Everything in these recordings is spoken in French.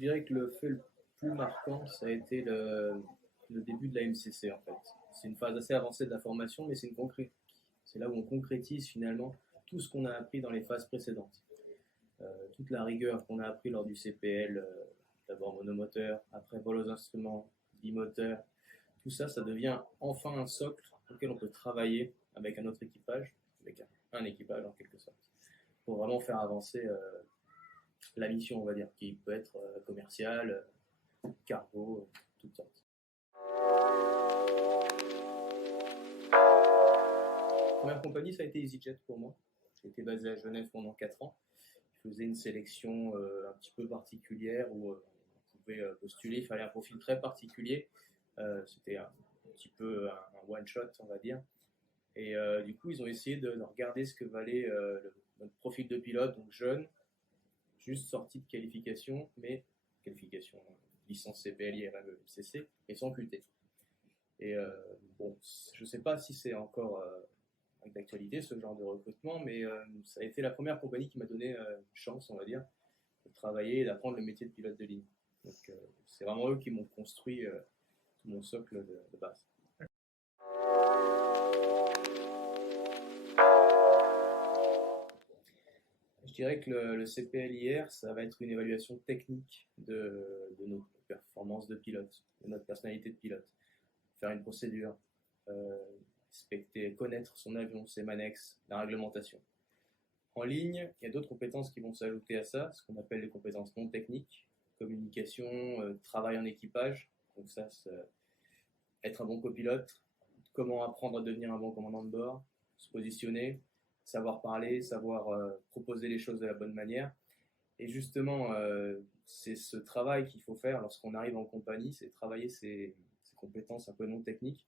dirais que le fait le plus marquant, ça a été le début de la MCC en fait. C'est une phase assez avancée de la formation, mais c'est là où on concrétise finalement tout ce qu'on a appris dans les phases précédentes. Toute la rigueur qu'on a appris lors du CPL, d'abord monomoteur, après vol aux instruments, bimoteur, tout ça, ça devient enfin un socle auquel on peut travailler avec un autre équipage, avec un équipage en quelque sorte, pour vraiment faire avancer la mission, on va dire, qui peut être commerciale, cargo, toutes sortes. La première compagnie, ça a été EasyJet pour moi. J'ai été basé à Genève pendant 4 ans. Je faisais une sélection un petit peu particulière où on pouvait postuler, il fallait un profil très particulier. C'était un petit peu un one-shot, on va dire. Et du coup, ils ont essayé de regarder ce que valait notre profil de pilote, donc jeune, juste sorti de qualification, mais qualification licence CPL, IRM, CC, et sans QT. Et bon, je ne sais pas si c'est encore d'actualité ce genre de recrutement, mais ça a été la première compagnie qui m'a donné une chance, on va dire, de travailler et d'apprendre le métier de pilote de ligne. Donc c'est vraiment eux qui m'ont construit tout mon socle de base. Je dirais que le CPLIR, ça va être une évaluation technique de nos performances de pilote, de notre personnalité de pilote. Faire une procédure, connaître son avion, ses manexes, la réglementation. En ligne, il y a d'autres compétences qui vont s'ajouter à ça, ce qu'on appelle les compétences non techniques, communication, travail en équipage. Donc ça, c'est être un bon copilote, comment apprendre à devenir un bon commandant de bord, se positionner, savoir parler, savoir proposer les choses de la bonne manière. Et justement, c'est ce travail qu'il faut faire lorsqu'on arrive en compagnie, c'est travailler ces compétences un peu non techniques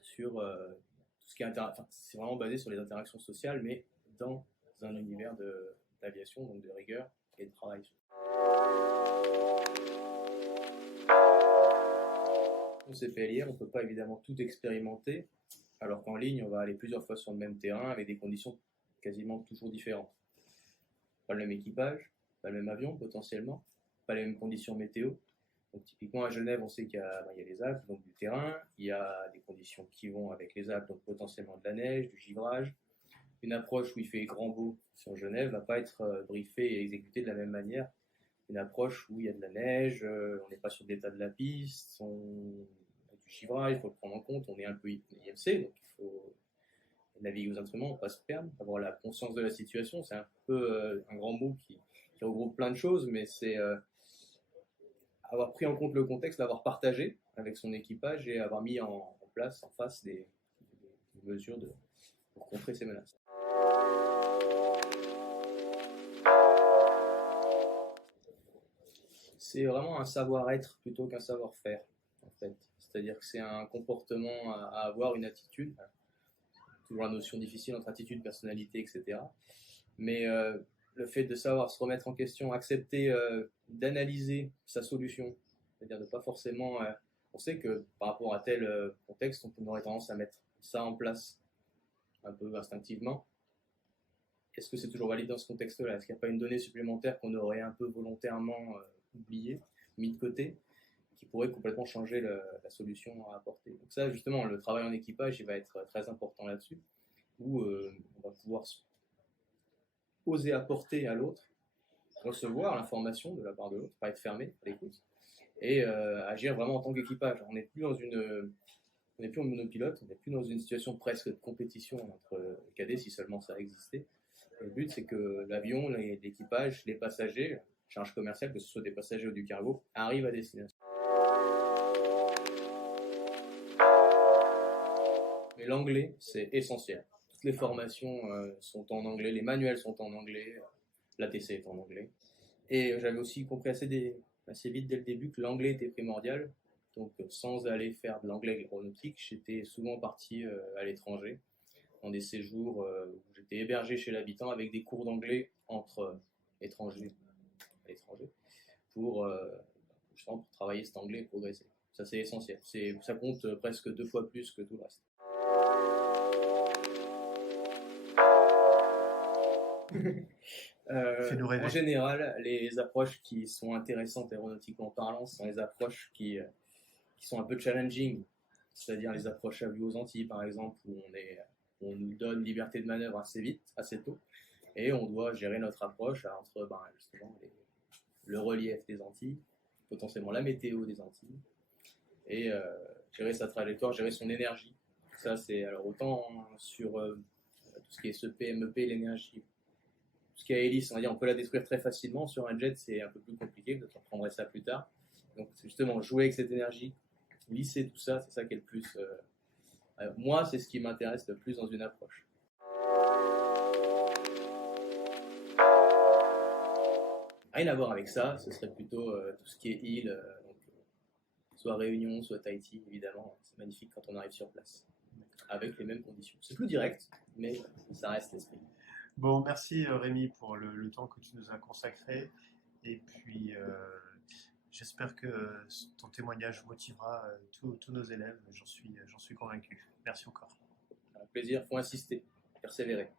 sur tout ce qui est c'est vraiment basé sur les interactions sociales, mais dans un univers d'aviation, donc de rigueur et de travail. Au CPLIR, on ne peut pas évidemment tout expérimenter, alors qu'en ligne, on va aller plusieurs fois sur le même terrain avec des conditions quasiment toujours différentes. Pas le même équipage, pas le même avion potentiellement, pas les mêmes conditions météo. Donc typiquement à Genève, on sait qu'il y a les Alpes, donc du terrain, il y a des conditions qui vont avec les Alpes, donc potentiellement de la neige, du givrage. Une approche où il fait grand beau sur Genève ne va pas être briefée et exécutée de la même manière. Une approche où il y a de la neige, on n'est pas sur l'état de la piste, on a du givrage, il faut le prendre en compte, on est un peu IMC, donc il faut naviguer aux instruments, pas se perdre, avoir la conscience de la situation. C'est un peu un grand mot qui regroupe plein de choses, mais c'est avoir pris en compte le contexte, l'avoir partagé avec son équipage et avoir mis en place, en face des mesures pour contrer ces menaces. C'est vraiment un savoir-être plutôt qu'un savoir-faire, en fait. C'est-à-dire que c'est un comportement à avoir, une attitude. Toujours la notion difficile entre attitude, personnalité, etc. Mais le fait de savoir se remettre en question, accepter d'analyser sa solution, c'est-à-dire de pas forcément... on sait que par rapport à tel contexte, on aurait tendance à mettre ça en place un peu instinctivement. Est-ce que c'est toujours valide dans ce contexte-là? Est-ce qu'il n'y a pas une donnée supplémentaire qu'on aurait un peu volontairement oubliée, mis de côté, qui pourrait complètement changer la solution à apporter? Donc ça, justement, le travail en équipage, il va être très important là-dessus, où on va pouvoir oser apporter à l'autre, recevoir l'information de la part de l'autre, pas être fermé à l'écoute, et agir vraiment en tant qu'équipage. On n'est plus en monopilote, on n'est plus dans une situation presque de compétition entre cadets, si seulement ça existait. Le but, c'est que l'avion, l'équipage, les passagers, charge commerciale, que ce soit des passagers ou du cargo, arrivent à destination. Mais l'anglais, c'est essentiel. Toutes les formations sont en anglais, les manuels sont en anglais, l'ATC est en anglais. Et j'avais aussi compris assez vite dès le début que l'anglais était primordial. Donc sans aller faire de l'anglais aéronautique, j'étais souvent parti à l'étranger, dans des séjours où j'étais hébergé chez l'habitant avec des cours d'anglais entre étrangers à l'étranger pour travailler cet anglais et progresser. Ça, c'est essentiel. Ça compte presque 2 fois plus que tout le reste. Fais-nous En rêver. général, les approches qui sont intéressantes aéronautiquement parlant sont les approches qui sont un peu challenging, c'est-à-dire les approches à vue aux Antilles, par exemple, où on nous donne liberté de manœuvre assez vite, assez tôt, et on doit gérer notre approche entre justement le relief des Antilles, potentiellement la météo des Antilles, et gérer sa trajectoire, gérer son énergie. Ça, c'est alors autant sur tout ce qui est CP, MEP, l'énergie. Tout ce qui est hélice, on va dire, on peut la détruire très facilement. Sur un jet, c'est un peu plus compliqué, peut-être on reprendrait ça plus tard. Donc, c'est justement jouer avec cette énergie, lisser tout ça, c'est ça qui est le plus. Moi, c'est ce qui m'intéresse le plus dans une approche. Rien à voir avec ça, ce serait plutôt tout ce qui est île, donc, soit Réunion, soit Tahiti, évidemment. C'est magnifique quand on arrive sur place, avec les mêmes conditions. C'est plus direct, mais ça reste l'esprit. Bon, merci Rémi pour le temps que tu nous as consacré. Et puis, j'espère que ton témoignage motivera tous nos élèves. J'en suis convaincu. Merci encore. Un plaisir, faut insister, persévérer.